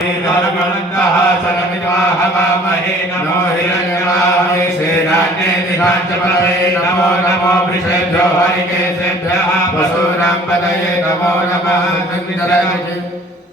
नमः सकमित्वाहवामहे नमो हिरण्यवाहे सेनान्ये दिशाञ्चपतये नमो नमो वृषेभ्यो हरिकेशेभ्यः वसूनां पतये नमो नमः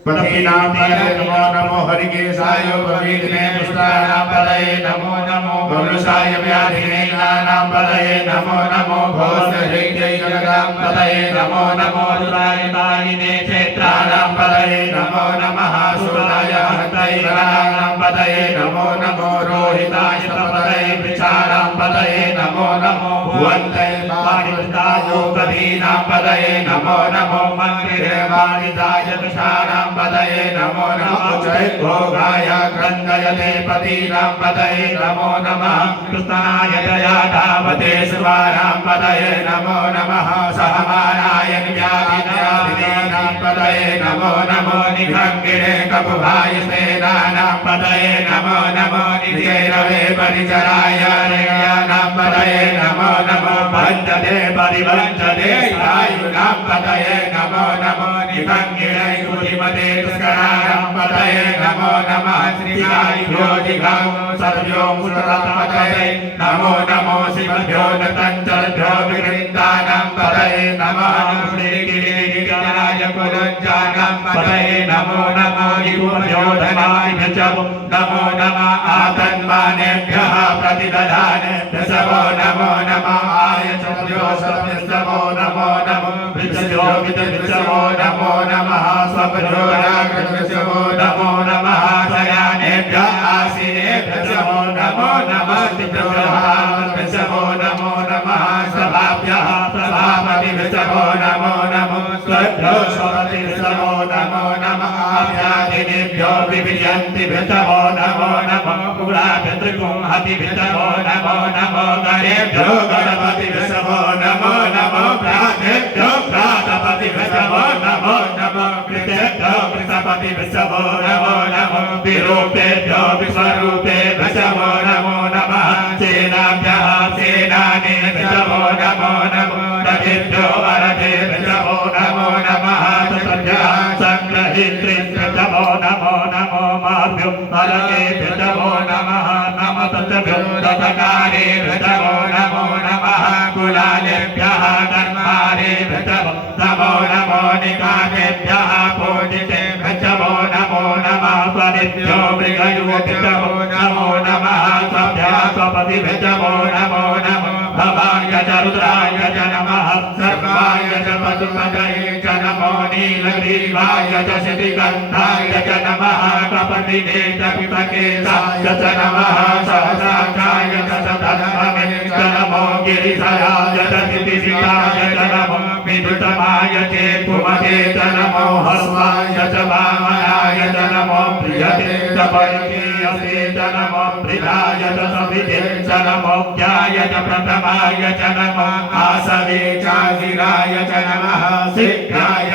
पतीनां पतये नमो नमो हरिकेशाय प्रवीदिने पुष्टानां पतये नमो नमो भवृषाय व्याधिने नानां पतये नमो नमो भवसहृत्यै जगदां पतये नमो नमो दुरायतायिने क्षेत्राणां पतये नमो नमः सुराय हतैराणां पतये नमो नमो रोहिताय पतये वृषाणां पतये नमो नमो भुवन्तै पाणितायोपदीनां पतये नमो नमो मन्दिरवाणिताय तुषाणां पतये नमो नमो जयभोगाय क्रन्दयते पतीनां पतये नमो नमः कृष्णाय दयाधावते सुवानां पतये नमो नमः सहमानाय व्याधिनां पतये नमो नमो निभङ्गिने कपुभाय सेनानां पतये नमो नमो निधेरवे परिचराय रेयानां पतये नमो नमो भञ्जते परिभञ्जते आयुनां पतये नमो नमो निभङ्गिने गुरिमते दुष्कराणां पतये नमो नमः श्रीकायुभ्यो जिघां सर्वो मुरपतये नमो नमो शिवभ्यो नतञ्चलभ्यो विगृहीतानां पतये नमः श्रीगिरिगिरिजनाय कुलञ्जानां पतये नमो नमो युवभ्यो धनाय नमो नमः आतन्मानेभ्यः प्रतिदधानेभ्यः नमो नमः आयचभ्यो सभ्यस्तमो नमो नमो विद्यो विद्यो नमो नमः स्वभ्यो रागभ्यो नमो नमः शयानेभ्यः आसीनेभ्यः नमो नमः तिभ्यो नमो नमः सभाभ्यः सभापतिभ्यो नमो नमो स्वभ्यो स्वपतिभ्यो नमो नमः व्याधिनेभ्यो विविजन्तिभ्यो नमो नमः पुराभितृकुंहतिभ्यो नमो नमो गणेभ्यो गणपतिभ्यो नमो नमो प्रातेभ्यो प्रातपतिभ्यो नमो नमो कृतेभ्यो कृतपतिभ्यो नमो नमो विरूपेभ्यो विश्वरूपेभ्यो नमो नमः सेनाभ्यः सेनानीभ्यो नमो नमो रथेभ्यो रथेभ्यो नमो नमः तभ्यः संग्रहीतृभ्यो नमो नमो माभ्यो मलकेभ्यो नमः नमः तभ्यो रथकारेभ्यो नमो नमः कुलालेभ्यः कर्मारेभ्यो नमो नमो निकामेभ्यः पूजितेभ्यो नमो नमः स्वरिभ्यो मृगयुभ्यो नमो नमः स्वभ्यः स्वपतिभ्यो नमो नमो भवाय च रुद्राय च नमः सर्वाय च पशुपतये च नमो नीलग्रीवाय च श्रीगन्धाय च नमः कपटिने च पितकेशाय च नमः सहस्राक्षाय च सतधर्मवे च नमो गिरिशयाय च दितिशिखाय च नमो विद्युतमाय चेतुमते च नमो हस्वाय च वामनाय च नमो प्रियते च परिकीयते च नमो प्रियाय च सविते च नमो ज्ञाय च प्रथमाय च नमो आसवे च गिराय च नमः सिद्धाय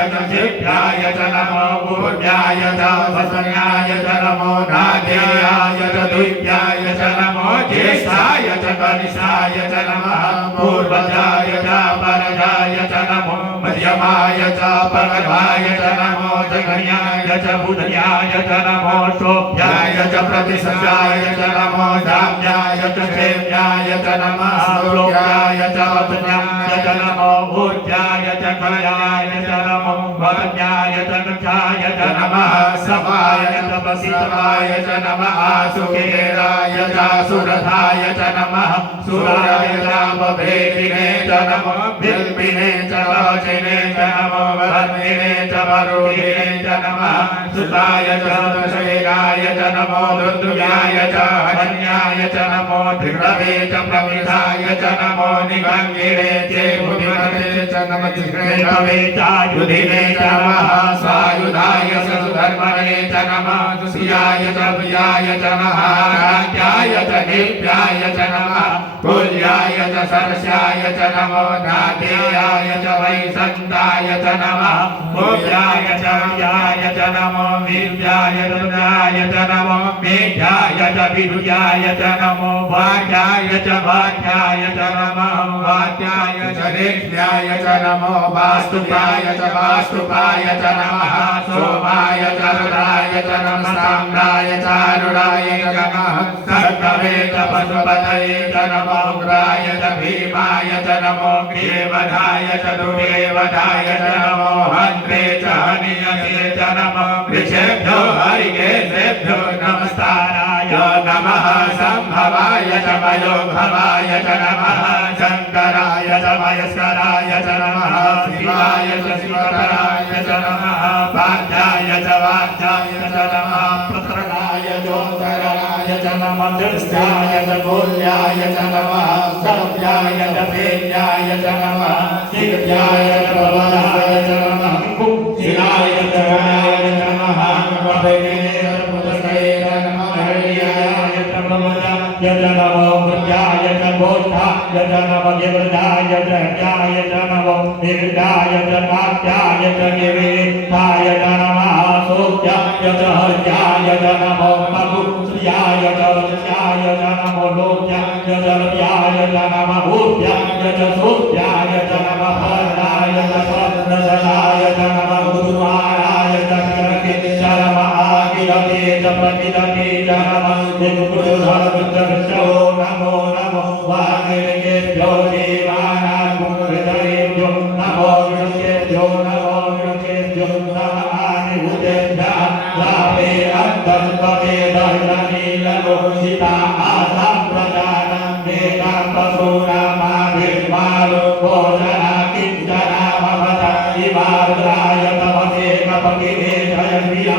च नमो ऊर्ध्याय च वसन्याय च नमो नाद्याय च द्वितीयाय च नमो ज्येष्ठाय च कनिष्ठाय च नमः पूर्वजाय च परजाय च नमो मध्यमाय च परभाय च नमो जगन्याय च बुधन्याय च नमो शोभ्याय च प्रतिशताय च नमो धाम्याय च क्षेम्याय च नमः श्लोक्याय च वचन्याय च नमो ऊर्ध्याय च कलयाय च नमो वरण्याय च नक्षाय च नमः सभाय च वसिताय च नमः सुखेराय च सुरथाय च नमः सुराय च भेदिने च नमो बिल्बिने च वचिने च नमो वर्णिने च वरुणिने च नमः सुताय च दशैराय च नमो दुर्दुर्याय च हन्याय च नमो धृढवे च प्रविधाय च नमो निभङ्गिने च भुविमते च नमो धृढवे च युधिने च नमः स्वायुधाय च सुधर्मणे च नमः दुष्याय च प्रियाय च नमः राज्याय च नित्याय च नमः कुल्याय च सर्ष्याय च नमो नादेयाय च वैसन्ताय च नमः भोज्याय च व्याय च नमो विद्याय रुद्राय च नमो मेघ्याय च विदुयाय च नमो भाग्याय च भाग्याय च नमः वाक्याय च रेक्ष्याय च नमो वास्तुपाय च वास्तुपाय च नमः सोमाय च रुद्राय च नमः साम्राय च रुद्राय च नमः खड्गवे च पशुपतये च नमो उग्राय च भीमाय च नमो देवदाय च दुर्देवदाय च नमो हन्त्रे च हनियसे च नमो ऋषेभ्यो हरिकेशेभ्यो नमस्काराय नमः संभवाय च मयोभवाय च नमः शङ्कराय च मयस्कराय च नमः शिवाय च शिवतराय च नमः वाद्याय च वाद्याय च नमः पुत्रकाय जोतराय च नमः दृष्ट्याय च मूल्याय च नमः सव्याय च भेद्याय च नमः शिव्याय च भवनाय च नमः शिलाय च गणाय च नमः य च नमो मृत्याय च बोधाय च नमो गिरिजाय च ज्ञाय च नमो निर्जाय च कात्याय च गिरिताय च नमः सोत्याय च हर्याय च नमो मधुश्रियाय च वत्स्याय च नमो लोक्याय च लव्याय च नमः भूत्याय च सोत्याय च नमः भद्राय च पद्मसनाय च नमः गुरुवाराय च किरके च नमः आकिरते च प्रकिरते च नमः विष्णुर्धर्मृतभ्यो नमो नमो वाग्देवेभ्यो देवानां गुणहृदयेभ्यो नमो विष्णुभ्यो नमो विष्णुभ्यो नमः आदिभूतेभ्यः लाभे अन्तर्पदे दर्शनीललोचिता आसां प्रजानां वेदां पशूनामाभिर्मालो भोजना किञ्चना भवता इवारुद्राय तमसे कपतिवे जयन्तिया